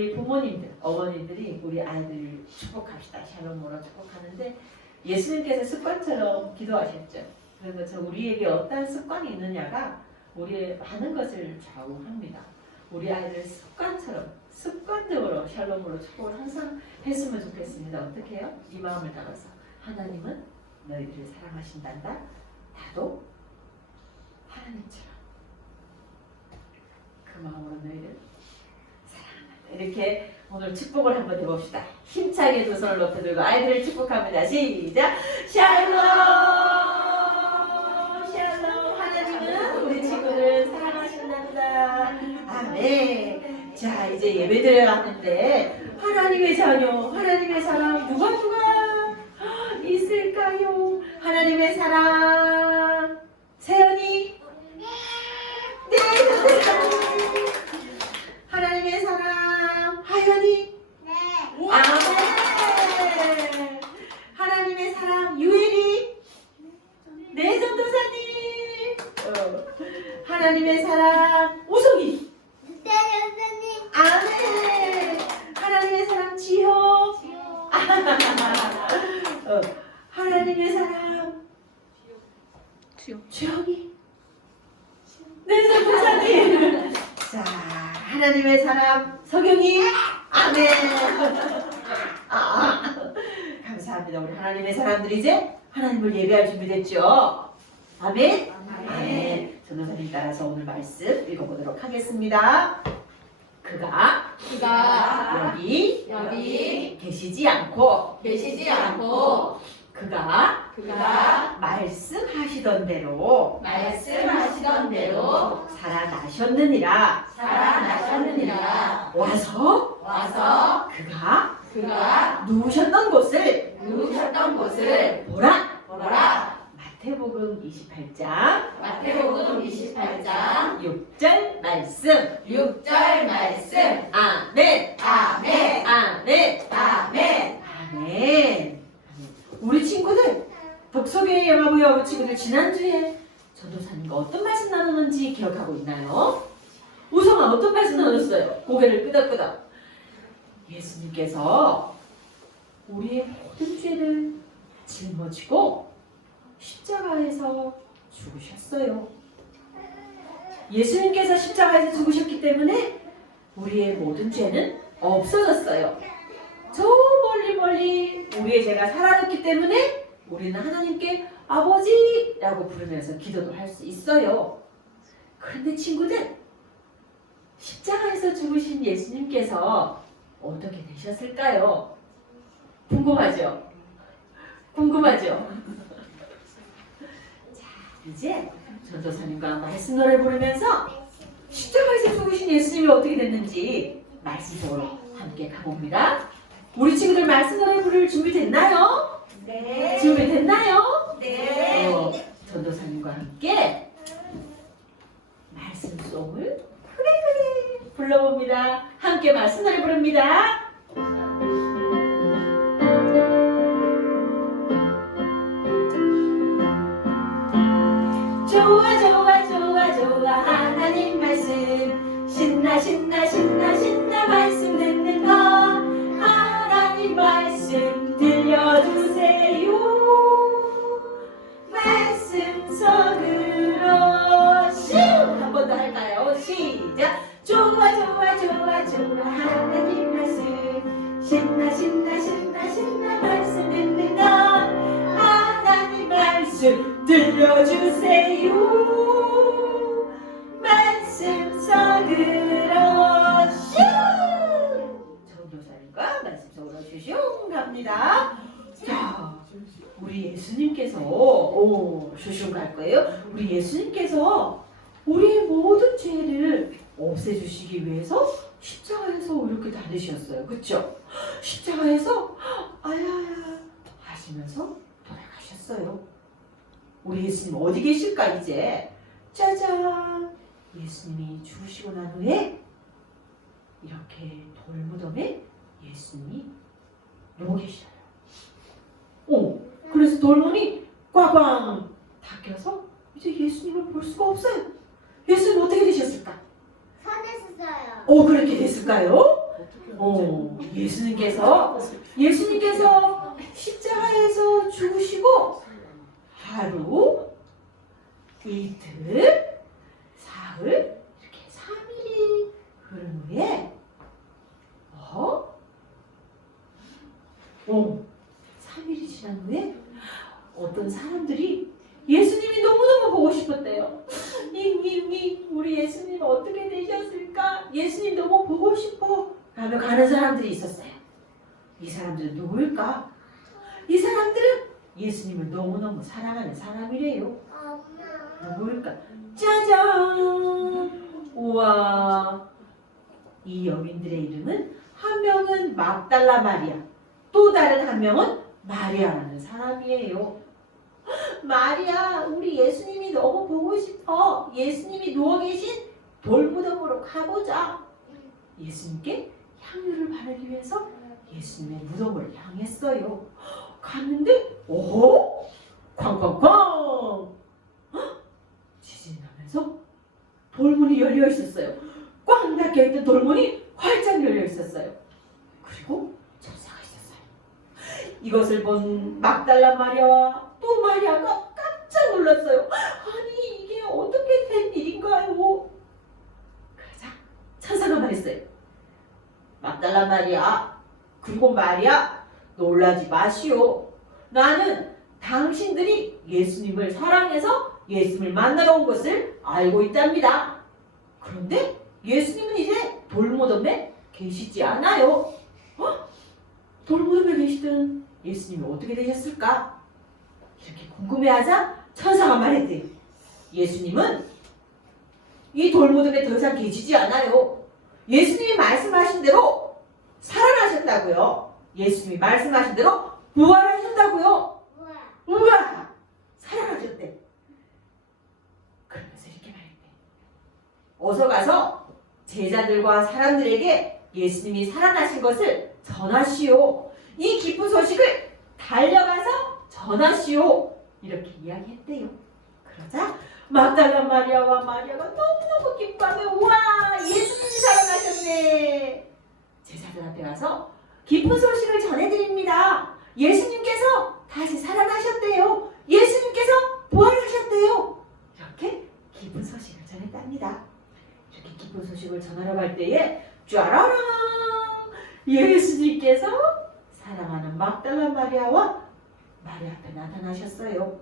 우리 부모님들, 어머니들이 우리 아이들을 축복합시다. 샬롬으로 축복하는데 예수님께서 습관처럼 기도하셨죠. 그런 것처럼 우리에게 어떤 습관이 있느냐가 우리의 많은 것을 좌우합니다. 우리 아이들 습관처럼 습관적으로 샬롬으로 축복을 항상 했으면 좋겠습니다. 어떻게 해요? 이 마음을 담아서 하나님은 너희들을 사랑하신단다. 나도 하나님처럼 그 마음으로 너희를. 이렇게 오늘 축복을 한번 해봅시다. 힘차게 두 손을 높여 들고 아이들을 축복합니다. 시작. 샬롬. 샬롬. 하나님은 우리 친구를 사랑하신단다. 아멘. 자 이제 예배 드려가는데 하나님의 자녀, 하나님의 사랑 누가 누가 있을까요? 하나님의 사랑 하나님의 사랑 우성이. 아멘 하나님의 사랑 지효. 어. 하나님의 사랑. 주영이 네 선교사님. 자 하나님의 사랑 석영이. 아멘. 아, 감사합니다. 우리 하나님의 사람들이 이제 하나님을 예배할 준비됐죠 아멘. 아멘. 전도사님 따라서 오늘 말씀 읽어보도록 하겠습니다. 그가 그가 여기 여기 계시지 않고 계시지 않고 그가 그가 말씀하시던 대로 말씀하시던 대로 살아나셨느니라. 살아나셨느니라. 와서 와서 그가 그가 누우셨던 곳을 누우셨던 곳을 보라. 보라 마태복음 28장 마태복음 28장 6절 말씀. 6절 말씀. 아멘. 아멘. 아멘. 아멘. 아멘. 우리 친구들 독서교회 영화부 여우 친구들 지난주에 전도사님과 어떤 말씀 나누는지 기억하고 있나요? 우성아 어떤 말씀 나눴어요? 고개를 끄덕끄덕. 예수님께서 우리의 모든 죄를 짊어지고 십자가에서 죽으셨어요. 예수님께서 십자가에서 죽으셨기 때문에 우리의 모든 죄는 없어졌어요. 저 멀리 멀리 우리의 죄가 사라졌기 때문에 우리는 하나님께 아버지라고 부르면서 기도도 할 수 있어요. 그런데 친구들, 십자가에서 죽으신 예수님께서 어떻게 되셨을까요? 궁금하죠? 궁금하죠? 자, 이제 전도사님과 말씀 노래 부르면서 십자가에서 죽으신 예수님이 어떻게 됐는지 말씀 속으로 함께 가봅니다. 우리 친구들 말씀 노래 부를 준비 됐나요? 네 준비 됐나요? 네. 어, 전도사님과 함께 말씀 송을 크게 크게 불러봅니다. 함께 말씀 노래 부릅니다. 신나 신나 오 슈슝 갈 거예요. 우리 예수님께서 우리의 모든 죄를 없애주시기 위해서 십자가에서 이렇게 다니셨어요. 그쵸? 십자가에서 아야야 하시면서 돌아가셨어요. 우리 예수님 어디 계실까 이제? 짜잔! 예수님이 죽으시고 난 후에 이렇게 돌무덤에 예수님이 누워 계시어요. 오 그래서 돌문이 꽝꽝 닫혀서 이제 예수님을 볼 수가 없어요 예수님 어떻게 되셨을까? 선했어요. 어 그렇게 됐을까요? 어 예수님께서 예수님께서 죽으시고 하루 이틀 사흘 이렇게 3일이 흐른 후에 어? 어 3일이 지난 후에 어떤 사람들이 예수님이 너무너무 보고 싶었대요. 닝닝닝 우리 예수님 어떻게 되셨을까? 예수님 너무 보고 싶어. 하며 가는 사람들이 있었어요. 이 사람들은 누구일까? 이 사람들은 예수님을 너무너무 사랑하는 사람이래요. 누구일까? 짜잔! 우와! 이 여인들의 이름은 한 명은 막달라 마리아, 또 다른 한 명은 마리아라는 사람이에요. 마리아, 우리 예수님이 너무 보고 싶어. 예수님이 누워 계신 돌무덤으로 가보자. 예수님께 향유를 바르기 위해서 예수님의 무덤을 향했어요. 갔는데, 오! 쾅쾅쾅! 나면서 돌문이 열려 있었어요. 꽉 닫혀 있던 돌문이 활짝 열려 있었어요. 그리고 천사가 있었어요. 이것을 본 막달라 마리아와 또 마리아가 깜짝 놀랐어요. 아니 이게 어떻게 된 일인가요? 그러자 천사가 말했어요. 막달라 마리아 그리고 마리아 놀라지 마시오. 나는 당신들이 예수님을 사랑해서 예수님을 만나러 온 것을 알고 있답니다. 그런데 예수님은 이제 돌무덤에 계시지 않아요. 어? 돌무덤에 계시던 예수님이 어떻게 되셨을까? 이렇게 궁금해하자 천사가 말했대요. 예수님은 이 돌무덤에 더 이상 계시지 않아요. 예수님이 말씀하신 대로 살아나셨다고요. 예수님이 말씀하신 대로 부활하셨다고요. 우와. 우와! 살아나셨대. 그러면서 이렇게 말했대. 어서 가서 제자들과 사람들에게 예수님이 살아나신 것을 전하시오. 이 기쁜 소식을 달려가서 전하시오. 이렇게 이야기했대요. 그러자 막달라 마리아와 마리아가 너무너무 기뻐하며 우와 예수님이 살아나셨네. 제자들 앞에 가서 기쁜 소식을 전해드립니다. 예수님께서 다시 살아나셨대요. 예수님께서 부활하셨대요. 이렇게 기쁜 소식을 전했답니다. 기쁜 소식을 전하러 갈 때에 쫘라랑 예수님께서 사랑하는 막달라 마리아와 마리아 앞에 나타나셨어요.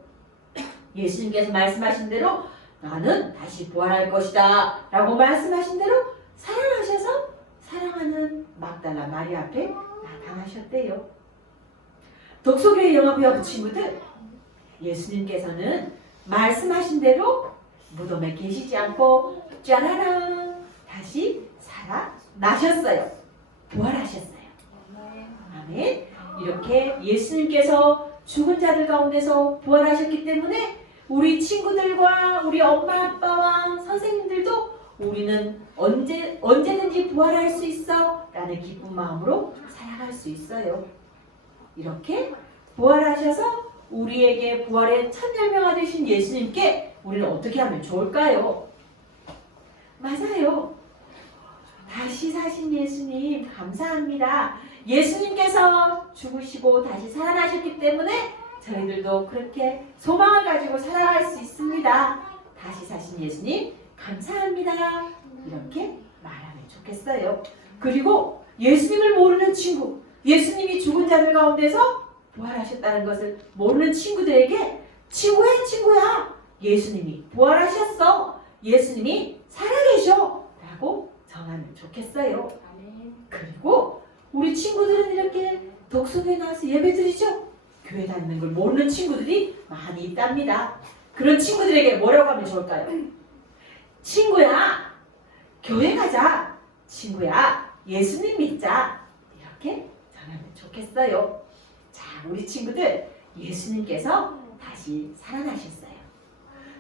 예수님께서 말씀하신 대로 나는 다시 부활할 것이다 라고 말씀하신 대로 살아나셔서 사랑하는 막달라 마리아 앞에 나타나셨대요. 독서교회 영어 배워부 친구들 예수님께서는 말씀하신 대로 무덤에 계시지 않고 짜라랑 다시 살아나셨어요. 부활하셨어요. 아멘. 이렇게 예수님께서 죽은 자들 가운데서 부활하셨기 때문에 우리 친구들과 우리 엄마 아빠와 선생님들도 우리는 언제 언제든지 부활할 수 있어라는 기쁜 마음으로 살아갈 수 있어요. 이렇게 부활하셔서 우리에게 부활의 첫 열매가 되신 예수님께 우리는 어떻게 하면 좋을까요? 맞아요. 다시 사신 예수님 감사합니다. 예수님께서 죽으시고 다시 살아나셨기 때문에 저희들도 그렇게 소망을 가지고 살아갈 수 있습니다. 다시 사신 예수님 감사합니다. 이렇게 말하면 좋겠어요. 그리고 예수님을 모르는 친구, 예수님이 죽은 자들 가운데서 부활하셨다는 것을 모르는 친구들에게 친구야 친구야 예수님이 부활하셨어 예수님이 살아계셔 라고 전하면 좋겠어요. 그리고 우리 친구들은 이렇게 독서교에 나와서 예배 드리죠? 교회 다니는 걸 모르는 친구들이 많이 있답니다. 그런 친구들에게 뭐라고 하면 좋을까요? 친구야, 교회 가자. 친구야, 예수님 믿자. 이렇게 전하면 좋겠어요. 자, 우리 친구들, 예수님께서 다시 살아나셨어요.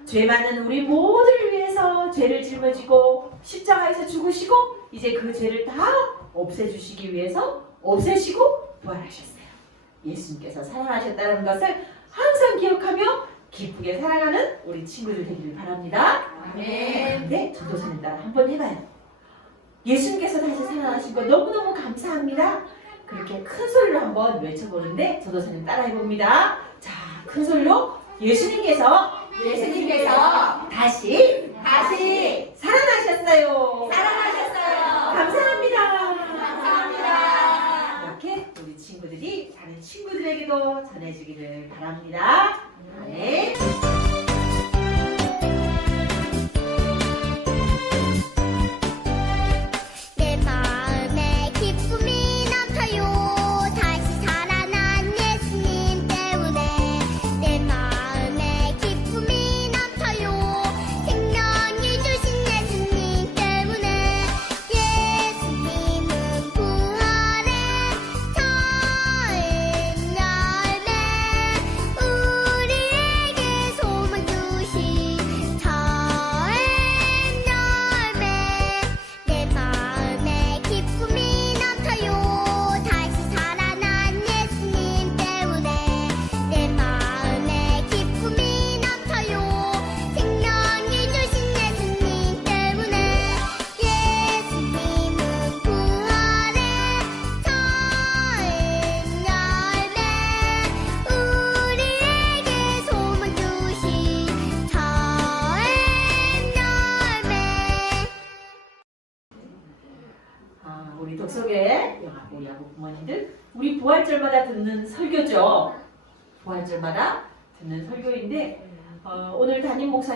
죄 많은 우리 모두를 위해서 죄를 짊어지고 십자가에서 죽으시고 이제 그 죄를 다 없애주시기 위해서 없애시고 부활하셨어요. 예수님께서 살아나셨다는 것을 항상 기억하며 기쁘게 살아가는 우리 친구들 되기를 바랍니다. 아멘. 네, 전도사님 따라 한번 해봐요. 예수님께서 다시 살아나신 거 너무너무 감사합니다. 그렇게 큰 소리로 한번 외쳐보는데 전도사님 따라 해봅니다. 자, 큰 소리로 예수님께서 예수님께서 다시 다시 살아나셨어요. 사랑하셨어요. 감사합니다. 감사합니다. 이렇게 우리 친구들이 다른 친구들에게도 전해주기를 바랍니다. 네. 내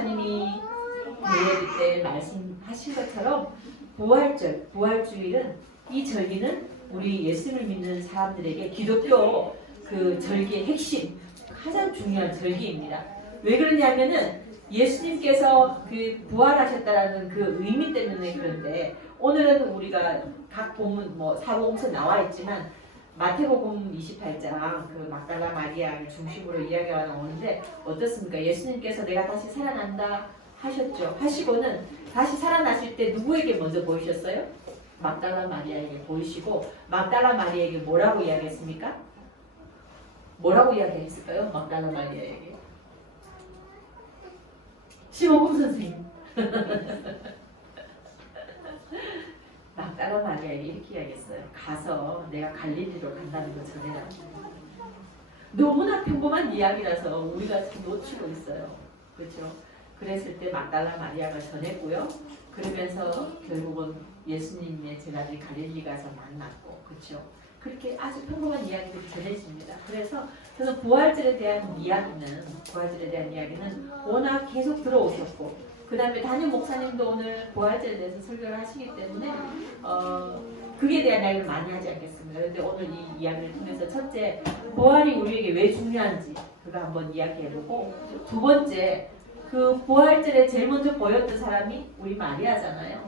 목사님이 예배 때 말씀하신 것처럼 부활절, 부활주일은 이 절기는 우리 예수를 믿는 사람들에게 기독교 그 절기의 핵심, 가장 중요한 절기입니다. 왜 그러냐면은 예수님께서 그 부활하셨다라는 그 의미 때문에 그런데 오늘은 우리가 각 본문 뭐 사복음서 나와 있지만 마태복음 28장 그 막달라 마리아를 중심으로 이야기가 나오는데 어떻습니까? 예수님께서 내가 다시 살아난다 하셨죠. 하시고는 다시 살아나실 때 누구에게 먼저 보이셨어요? 막달라 마리아에게 보이시고 막달라 마리아에게 뭐라고 이야기했습니까? 뭐라고 이야기했을까요? 막달라 마리아에게 시모금 선생님 막달라 마리아에게 이렇게 이야기했어요. 가서 내가 갈릴리로 간다는 거 전해라. 너무나 평범한 이야기라서 우리가 참 놓치고 있어요. 그렇죠? 그랬을 때 막달라 마리아가 전했고요. 그러면서 결국은 예수님의 제자들이 갈릴리 가서 만났고, 그렇죠? 그렇게 아주 평범한 이야기들이 전해집니다. 그래서 저는 부활절에 대한 이야기는 부활절에 대한 이야기는 워낙 계속 들어오셨고, 그 다음에 담임 목사님도 오늘 부활절에 대해서 설교를 하시기 때문에 어, 그에 대한 이야기를 많이 하지 않겠습니다. 그런데 오늘 이 이야기를 통해서 첫째 부활이 우리에게 왜 중요한지 그거 한번 이야기해보고 두 번째 그 부활절에 제일 먼저 보였던 사람이 우리 마리아잖아요.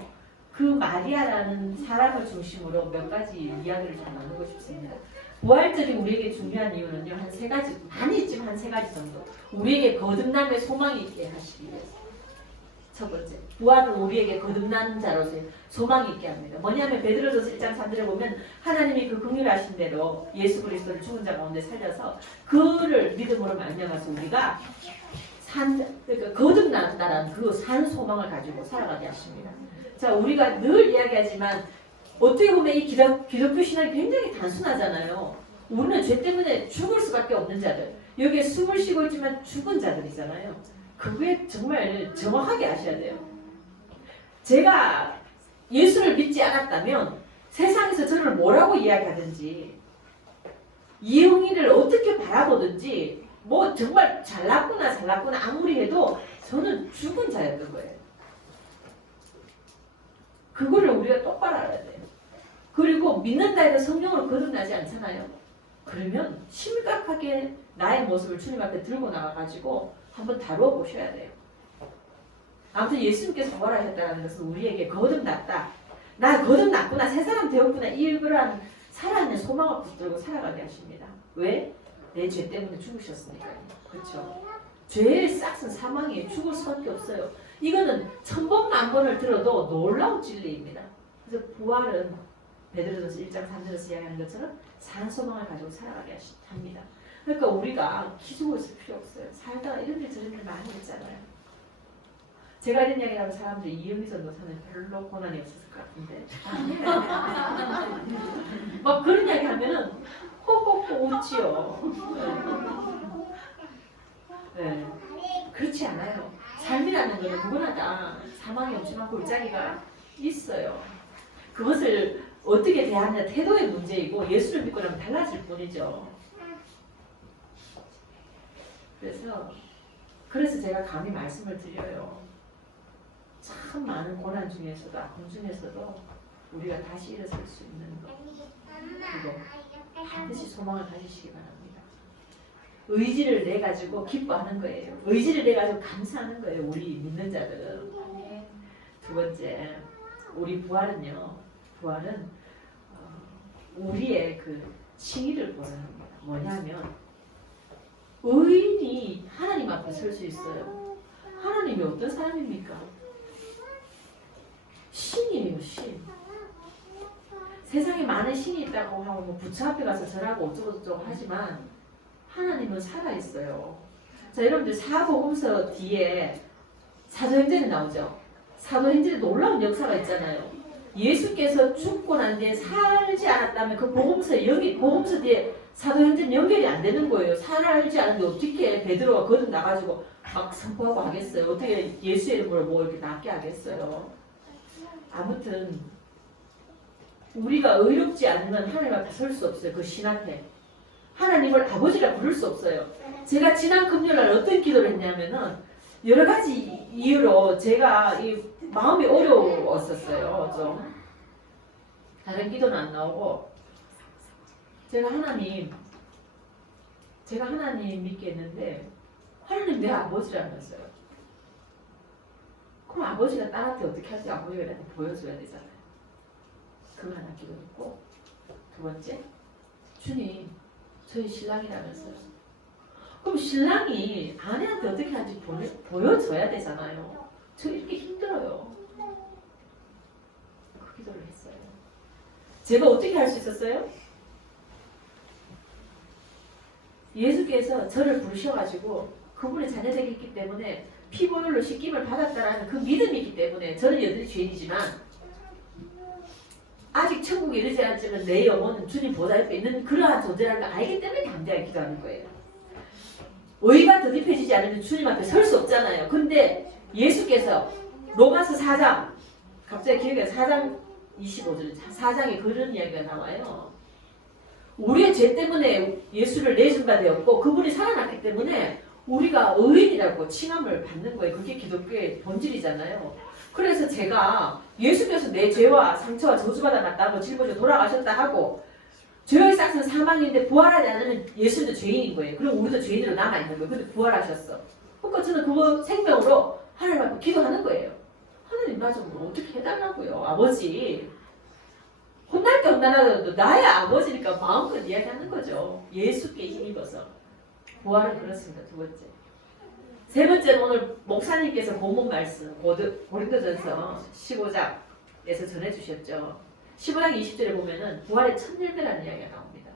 그 마리아라는 사람을 중심으로 몇 가지 이야기를 좀 나누고 싶습니다. 부활절이 우리에게 중요한 이유는요 한 세 가지 많이 있지만 한 세 가지 정도 우리에게 거듭남의 소망이 있게 하시기 위해서 첫 번째 부활은 우리에게 거듭나는 자로서 소망이 있게 합니다. 뭐냐면 베드로전서 1장 3절에 보면 하나님이 그 긍휼하신 대로 예수 그리스도를 죽은 자 가운데 살려서 그를 믿음으로 말미암아서 우리가 산 그러니까 거듭난다라는 그 산 소망을 가지고 살아가게 하십니다. 자 우리가 늘 이야기하지만 어떻게 보면 이 기독, 기독교 신앙이 굉장히 단순하잖아요. 우리는 죄 때문에 죽을 수밖에 없는 자들. 여기에 숨을 쉬고 있지만 죽은 자들이잖아요. 그게 정말 정확하게 아셔야 돼요. 제가 예수를 믿지 않았다면 세상에서 저를 뭐라고 이야기하든지 이영이를 어떻게 바라보든지 뭐 정말 잘났구나 잘났구나 아무리 해도 저는 죽은 자였던 거예요. 그거를 우리가 똑바로 알아야 돼요. 그리고 믿는다 해도 성령을 거듭나지 않잖아요. 그러면 심각하게 나의 모습을 주님 앞에 들고 나와가지고 한번 다루어 보셔야 돼요. 아무튼 예수님께서 부활하셨다는 것은 우리에게 거듭났다. 나 거듭났구나. 새 사람 되었구나. 이러한 살아있는 소망을 붙들고 살아가게 하십니다. 왜? 내 죄 때문에 죽으셨으니까요. 그렇죠? 죄의 싹은 사망이에요. 죽을 수밖에 없어요. 이거는 천번 만 번을 들어도 놀라운 진리입니다. 그래서 부활은 베드로전서 1장 3절에서 이야기하는 것처럼 산 소망을 가지고 살아가게 합니다. 그러니까 우리가 기죽어 있을 필요 없어요. 살다가 이런 일 저런 일 많이 있잖아요. 제가 이런 이야기 하면 사람들이 이영희 전도사는 별로 고난이 없었을 것 같은데 막 그런 이야기 하면은 호호호 웃지요. 네. 네. 그렇지 않아요. 삶이라는 거는 누구나 다 사망이 없지만 골짜기가 있어요. 그것을 어떻게 대하느냐 태도의 문제이고 예수를 믿고 나면 달라질 뿐이죠. 그래서 그래서 제가 감히 말씀을 드려요. 참 많은 고난 중에서도 아픔 중에서도 우리가 다시 일어설 수 있는 것 그거 반드시 소망을 가지시기 바랍니다. 의지를 내 가지고 기뻐하는 거예요. 의지를 내 가지고 감사하는 거예요. 우리 믿는 자들은 두 번째 우리 부활은요. 부활은 어, 우리의 그 칭의를 보는 겁니다. 뭐냐면 의인이 하나님 앞에 설 수 있어요. 하나님이 어떤 사람입니까? 신이에요, 신. 세상에 많은 신이 있다고 하고 뭐 부처 앞에 가서 절하고 어쩌고저쩌고 하지만 하나님은 살아 있어요. 자, 여러분들 사복음서 뒤에 사도행전이 나오죠. 사도행전에 놀라운 역사가 있잖아요. 예수께서 죽고 난 뒤에 살지 않았다면 그 복음서 여기 복음서 뒤에 사도행전 연결이 안 되는 거예요. 살지 않은데 어떻게 베드로가 거듭 나가지고 막 선포하고 하겠어요. 어떻게 예수의 이름으로 뭐 이렇게 낫게 하겠어요. 아무튼 우리가 의롭지 않으면 하나님 앞에 설 수 없어요. 그신 앞에. 하나님을 아버지라 부를 수 없어요. 제가 지난 금요일날 어떤 기도를 했냐면은 여러 가지 이유로 제가 이 마음이 어려웠었어요. 좀 다른 기도는 안 나오고 제가 하나님 제가 하나님 믿게 했는데 하나님 내 아버지라면서요. 그럼 아버지가 딸한테 어떻게 하지? 아버지가 나한테 보여줘야 되잖아요. 하나 기도했고 두 번째 주님 저희 신랑이라면서요. 그럼 신랑이 아내한테 어떻게 하는지 보여, 보여줘야 되잖아요. 저 이렇게 힘들어요. 그 기도를 했어요. 제가 어떻게 할 수 있었어요? 예수께서 저를 부르셔가지고 그분의 자녀되기 때문에 피보혈로 씻김을 받았다라는 그 믿음이 있기 때문에 저는 여전히 죄인이지만 아직 천국에 이르지 않지만 내 영혼은 주님 보좌 옆에 있는 그러한 존재라는 걸 알기 때문에 담대하게 기도하는 거예요. 의가 더딥해지지 않으면 주님 앞에 설 수 없잖아요. 근데 예수께서 로마서 4장 갑자기 기억이 나 4장 25절 4장에 그런 이야기가 나와요. 우리의 죄 때문에 예수를 내준 바 되었고 그분이 살아났기 때문에 우리가 의인이라고 칭함을 받는 거예요. 그게 기독교의 본질이잖아요. 그래서 제가 예수께서 내 죄와 상처와 저주받아 났다고 짊어져 돌아가셨다 하고 죄의 싹은 사망인데 부활하지 않으면 예수도 죄인인 거예요. 그럼 우리도 죄인으로 남아있는 거예요. 근데 부활하셨어. 그러니까 저는 그거 생명으로 하나님 앞에 기도하는 거예요. 하나님 나 좀 어떻게 해달라고요. 아버지. 혼날 때 혼나라도 나의 아버지니까 마음껏 이야기하는 거죠. 예수께 힘입어서. 부활은 그렇습니다. 두 번째. 세 번째는 오늘 목사님께서 본문 말씀 고린도전서 15장에서 전해주셨죠. 15장 20절에 보면은 부활의 첫 열매라는 이야기가 나옵니다.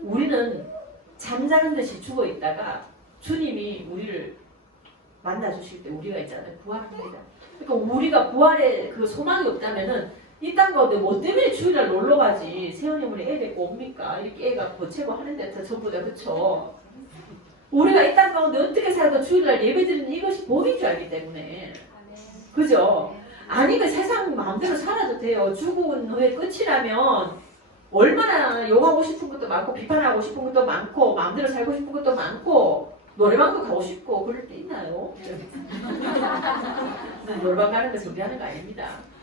우리는 잠자는 듯이 죽어 있다가 주님이 우리를 만나 주실 때 우리가 있잖아요. 부활합니다. 그러니까 우리가 부활의 그 소망이 없다면은 이땅 가운데 뭐 때문에 주일날 놀러 가지 세연이 우리 애 데리고 옵니까? 이렇게 애가 보채고 하는데 다 전부 다 그쵸? 우리가 이땅 가운데 어떻게 살아도 주일날 예배드리는 이것이 복인 줄 알기 때문에 그죠? 아니면 세상 마음대로 살아도 돼요. 죽은 후에 끝이라면 얼마나 욕하고 싶은 것도 많고 비판하고 싶은 것도 많고 마음대로 살고 싶은 것도 많고 노래방도 가고 싶고 그럴 때 있나요? 노래방 가는 거 준비하는 거 아닙니다.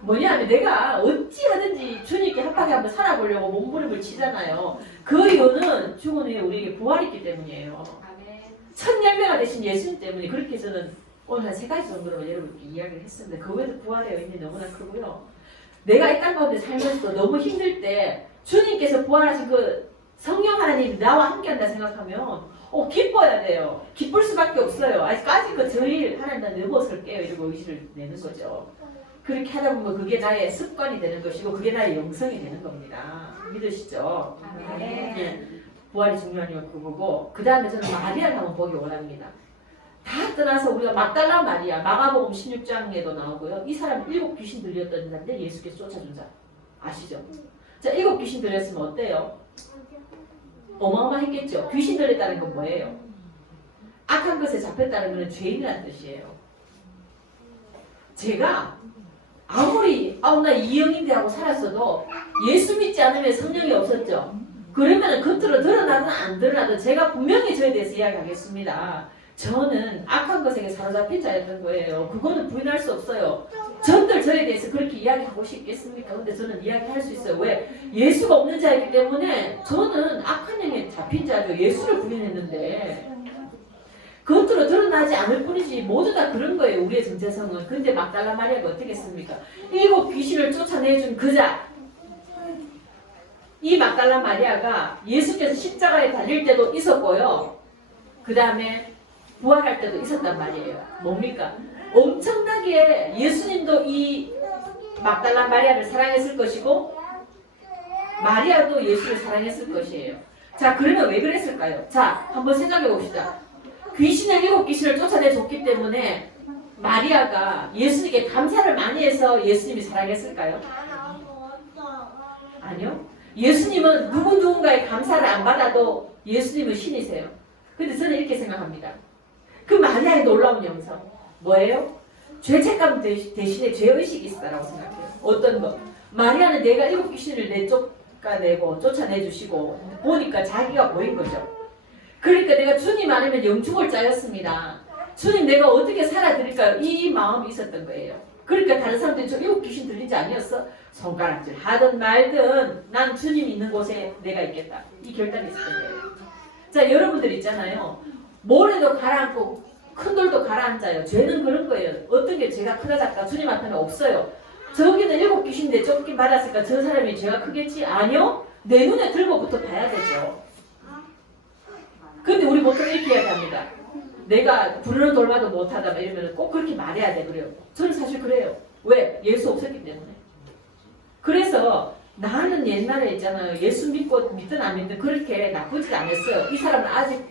뭐냐면 내가 어찌하든지 주님께 합하게 한번 살아보려고 몸부림을 치잖아요. 그 이유는 죽은 후에 우리에게 부활이 있기 때문이에요. 첫 열매가 되신 예수님 때문에 그렇게 저는 오늘 한 세 가지 정도로 여러분께 이야기를 했습니다. 그 외에도 부활의 의미는 너무나 크고요. 내가 이 땅 가운데 살면서 너무 힘들 때 주님께서 부활하신 그 성령 하나님이 나와 함께 한다 생각하면 어 기뻐야 돼요. 기쁠 수밖에 없어요. 아직까지 그 저일 하나님 나 넘어설게요 이러고 의지를 내는 거죠. 그렇게 하다 보면 그게 나의 습관이 되는 것이고 그게 나의 영성이 되는 겁니다. 믿으시죠? 예. 부활이 중요한 이유가 그거고 그 다음에 저는 마리아를 한번 보기 원합니다. 다 떠나서 우리가 막달라 마리아 마가복음 16장에도 나오고요. 이 사람 일곱 귀신 들렸던 자인데 예수께서 쫓아준 자 아시죠? 자 일곱 귀신 들렸으면 어때요? 어마어마했겠죠. 귀신 들렸다는 건 뭐예요? 악한 것에 잡혔다는 것은 죄인이라는 뜻이에요. 제가 아무리 아우 나 이영인데 하고 살았어도 예수 믿지 않으면 성령이 없었죠. 그러면 겉으로 드러나든 안 드러나든 제가 분명히 저에 대해서 이야기하겠습니다. 저는 악한 것에게 사로잡힌 자였던 거예요. 그거는 부인할 수 없어요. 전들 저에 대해서 그렇게 이야기하고 싶겠습니까? 근데 저는 이야기할 수 있어요. 왜? 예수가 없는 자이기 때문에 저는 악한 영에 잡힌 자죠. 예수를 부인했는데 겉으로 드러나지 않을 뿐이지 모두 다 그런 거예요. 우리의 정체성은. 근데 막달라 마리아가 어떻게 했습니까? 일곱 귀신을 쫓아내준 그자. 이 막달라 마리아가 예수께서 십자가에 달릴 때도 있었고요. 그 다음에 부활할 때도 있었단 말이에요. 뭡니까? 엄청나게 예수님도 이 막달라 마리아를 사랑했을 것이고 마리아도 예수를 사랑했을 것이에요. 자, 그러면 왜 그랬을까요? 자, 한번 생각해 봅시다. 귀신을 일곱 귀신을 쫓아내 줬기 때문에 마리아가 예수님께 감사를 많이 해서 예수님이 사랑했을까요? 아니요. 예수님은 누구 누군가의 감사를 안 받아도 예수님은 신이세요. 근데 저는 이렇게 생각합니다. 그 마리아의 놀라운 영성 뭐예요? 죄책감 대- 대신에 죄의식이 있었다라고 생각해요. 어떤 거? 마리아는 내가 일곱 귀신을 내쫓아내고 쫓아내주시고 보니까 자기가 보인 거죠. 그러니까 내가 주님 아니면 영축을 짜였습니다. 주님 내가 어떻게 살아드릴까요? 이 마음이 있었던 거예요. 그러니까 다른 사람들이 저 일곱 귀신 들리지 아니었어? 손가락질 하든 말든 난 주님 있는 곳에 내가 있겠다. 이 결단이 있었던 거예요. 자 여러분들 있잖아요. 모래도 가라앉고 큰 돌도 가라앉아요. 죄는 그런 거예요. 어떤 게 죄가 크다 작다 주님 앞에는 없어요. 저기는 일곱 귀신인데 쫓긴 받았으니까 저 사람이 죄가 크겠지? 아니요. 내 눈에 들고부터 봐야 되죠. 이렇게 이야기합니다. 내가 부르는 돌마도 못하다 막 이러면 꼭 그렇게 말해야 돼 그래요. 저는 사실 그래요. 왜? 예수 없었기 때문에. 그래서 나는 옛날에 있잖아요. 예수 믿고 믿든 안 믿든 그렇게 나쁘지 않았어요. 이 사람은 아직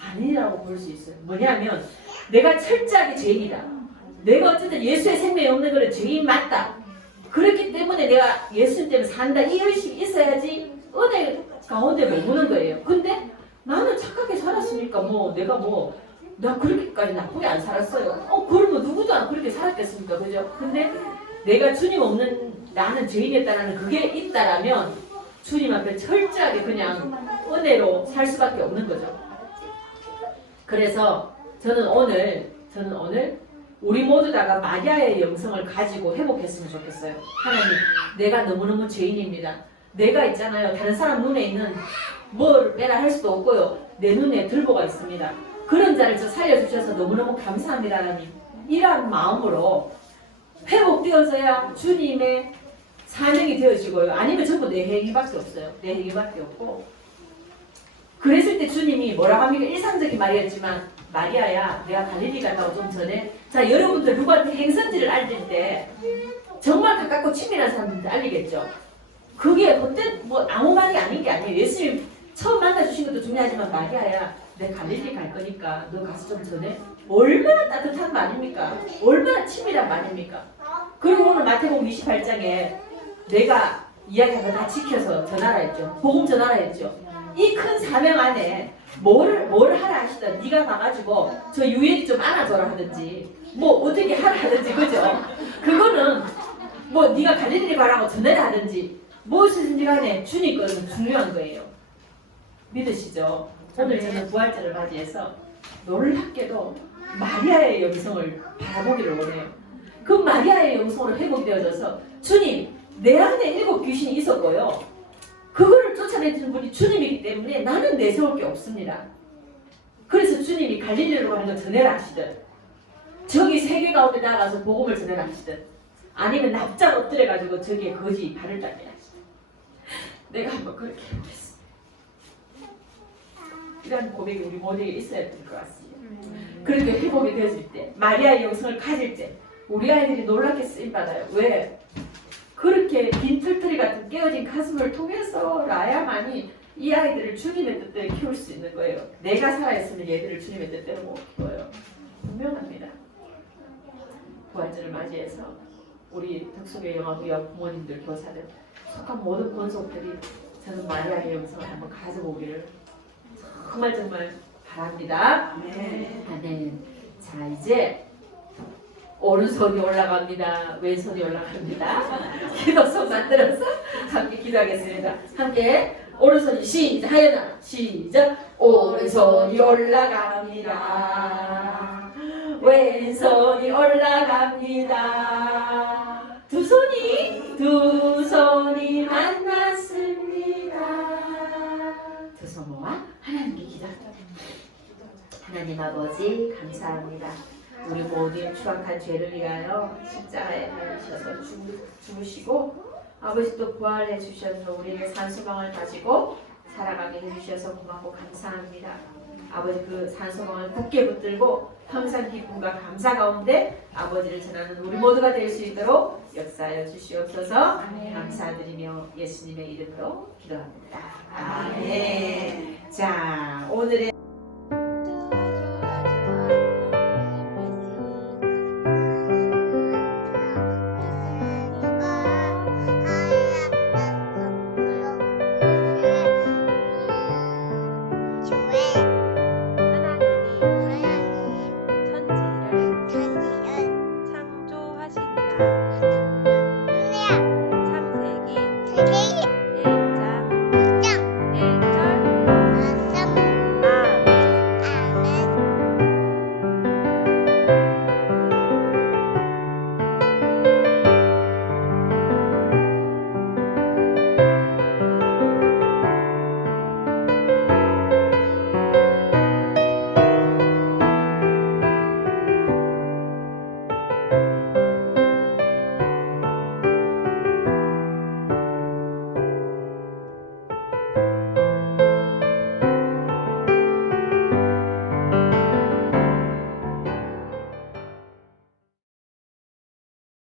아니라고 볼 수 있어요. 뭐냐면 내가 철저하게 죄인이다. 내가 어쨌든 예수의 생명이 없는 거는 죄인 맞다. 그렇기 때문에 내가 예수님 때문에 산다. 이 의식이 있어야지 은혜 가운데 머무는 거예요. 근데 나는 착하게 살았으니까 뭐 내가 뭐 나 그렇게까지 나쁘게 안 살았어요. 어 그러면 누구도 안 그렇게 살았겠습니까, 그죠? 근데 내가 주님 없는 나는 죄인이었다라는 그게 있다라면 주님 앞에 철저하게 그냥 은혜로 살 수밖에 없는 거죠. 그래서 저는 오늘 저는 오늘 우리 모두 다가 마리아의 영성을 가지고 회복했으면 좋겠어요. 하나님, 내가 너무너무 죄인입니다. 내가 있잖아요. 다른 사람 눈에 있는 뭘 빼라 할 수도 없고요. 내 눈에 들보가 있습니다. 그런 자를 저 살려주셔서 너무너무 감사합니다, 하나님. 이러한 마음으로 회복되어서야 주님의 사명이 되어지고요. 아니면 전부 내 행위밖에 없어요. 내 행위밖에 없고. 그랬을 때 주님이 뭐라고 합니까? 일상적인 말이었지만 마리아야 내가 갈릴리 간다고 좀 전에 자 여러분들 누구한테 행선지를 알릴 때 정말 가깝고 친밀한 사람들한테 알리겠죠. 그게 그때 뭐 아무 말이 아닌 게 아니에요. 예수님 처음 만나주신 것도 중요하지만 마리아야 내 갈릴리 갈 거니까 너 가서 좀 전해. 얼마나 따뜻한 말입니까? 얼마나 친밀한 말입니까? 그리고 오늘 마태복음 28장에 내가 이야기한 거다 지켜서 전하라 했죠. 복음 전하라 했죠. 이 큰 사명 안에 뭘, 뭘 하라 하시든 네가 가가지고 저 유예지 좀 안아줘라 하든지 뭐 어떻게 하라 하든지 그죠? 그거는 뭐 네가 갈릴리 가라고 전해라 하든지 무엇이든지 간에 주님 거는 중요한 거예요. 믿으시죠? 오늘 저는 부활절을 맞이해서 놀랍게도 마리아의 영성을 바라보기를 원해요. 그 마리아의 영성으로 회복되어져서 주님 내 안에 일곱 귀신이 있었고요. 그거를 쫓아내주는 분이 주님이기 때문에 나는 내세울 게 없습니다. 그래서 주님이 갈릴리로 가는 걸 전해라 하시든 저기 세계 가운데 나가서 복음을 전해라 하시든 아니면 납작 엎드려가지고 저기에 거지 발을 닦게 하시든 내가 한번 그렇게 해보겠습니다. 이런 고백이 우리 모두에게 있어야 될 것 같습니다. 그렇게 회복이 되어질 때 마리아의 영성을 가질 때 우리 아이들이 놀랍게 쓰임받아요. 왜? 그렇게 빈 털터리 같은 깨어진 가슴을 통해서 라야만이 이 아이들을 주님의 뜻대로 키울 수 있는 거예요. 내가 살아있으면 얘들을 주님의 뜻대로 못 키워요. 분명합니다. 부활절을 맞이해서 우리 덕수교 영화부여 부모님들, 교사들 속한 모든 권속들이 저는 마리아의 영성을 한번 가져보기를 정말 정말 바랍니다. 아멘. 자 이제 오른손이 올라갑니다. 왼손이 올라갑니다. 기도손 만들어서 함께 기도하겠습니다. 함께 오른손이 시작 하연아 시작 오른손이 올라갑니다. 왼손이 올라갑니다. 두 손이 두 하나님 아버지 감사합니다. 우리 모두의 추악한 죄를 위하여 십자가에 달리셔서 죽- 죽으시고 아버지 또 부활해 주셔서 우리에게 산소방을 가지고 살아가게 해주셔서 고맙고 감사합니다. 아버지 그 산소방을 굳게 붙들고 항상 기쁨과 감사 가운데 아버지를 전하는 우리 모두가 될 수 있도록 역사하여 주시옵소서 감사드리며 예수님의 이름으로 기도합니다. 아멘. 자 오늘의